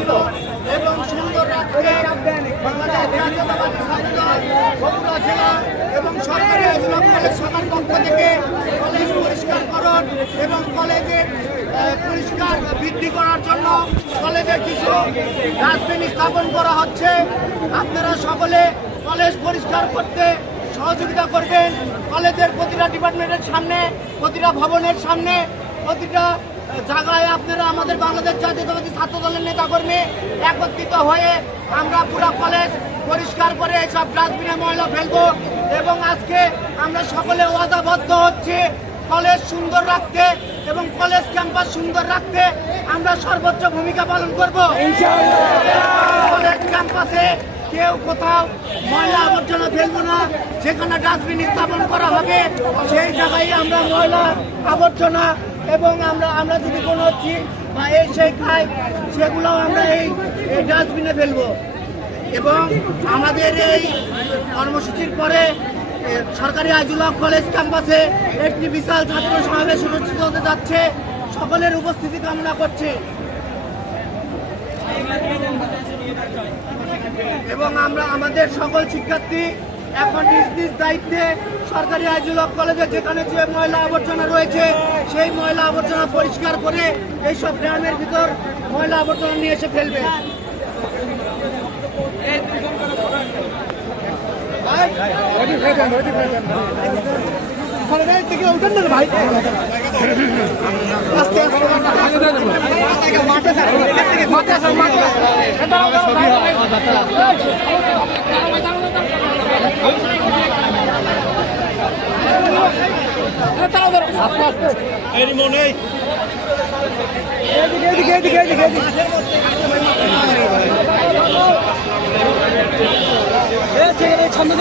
শান্ত এবং সুন্দর রাখতে বাংলাদেশ জাতীয়তাবাদী ছাত্রদল বগুড়া জেলা এবং সরকারি আইজুল কলেজ শাখার পক্ষ থেকে কলেজ পরিষ্কারকরণ এবং কলেজের পরিষ্কার বৃদ্ধি করার জন্য কলেজে কিছু ডাস্টবিন স্থাপন করা হচ্ছে। আপনারা সকলে কলেজ পরিষ্কার করতে সহযোগিতা করবেন। কলেজের প্রতিটা ডিপার্টমেন্টের সামনে, প্রতিটা ভবনের সামনে, প্রতিটা জায়গায় আপনারা আমাদের বাংলাদেশ জাতীয়তাবাদী ছাত্র দলের নেতাকর্মী একত্রিত হয়ে আমরা পুরো কলেজ পরিষ্কার করে এইসব ডাস্টবিনে ময়লা ফেলবো এবং আজকে আমরা সকলে ওয়াদাবদ্ধ হচ্ছি কলেজ সুন্দর রাখতে এবং কলেজ ক্যাম্পাস সুন্দর রাখতে আমরা সর্বোচ্চ ভূমিকা পালন করব। কলেজ ক্যাম্পাসে কেউ কোথাও ময়লা আবর্জনা ফেলবো না। যেখানে ডাস্টবিন স্থাপন করা হবে সেই জায়গায় আমরা ময়লা আবর্জনা এবং আমরা যদি কোনো চিজ বা সেই খাই সেগুলোও আমরা এই ডাস্টবিনে ফেলবো। এবং আমাদের এই কর্মসূচির পরে সরকারি আইজুল কলেজ ক্যাম্পাসে একটি বিশাল ছাত্র সমাবেশ অনুষ্ঠিত হতে যাচ্ছে। সকলের উপস্থিতি কামনা করছি এবং আমরা আমাদের সকল শিক্ষার্থী এখন নিজ নিজ দায়িত্বে সরকারি আইজুল কলেজে যেখানে যে ময়লা আবর্জনা রয়েছে সেই ময়লা আবর্জনা পরিষ্কার করে এইসব ড্রামের ভিতর ময়লা আবর্জনা নিয়ে এসে ফেলবে। ভাই ছন্দ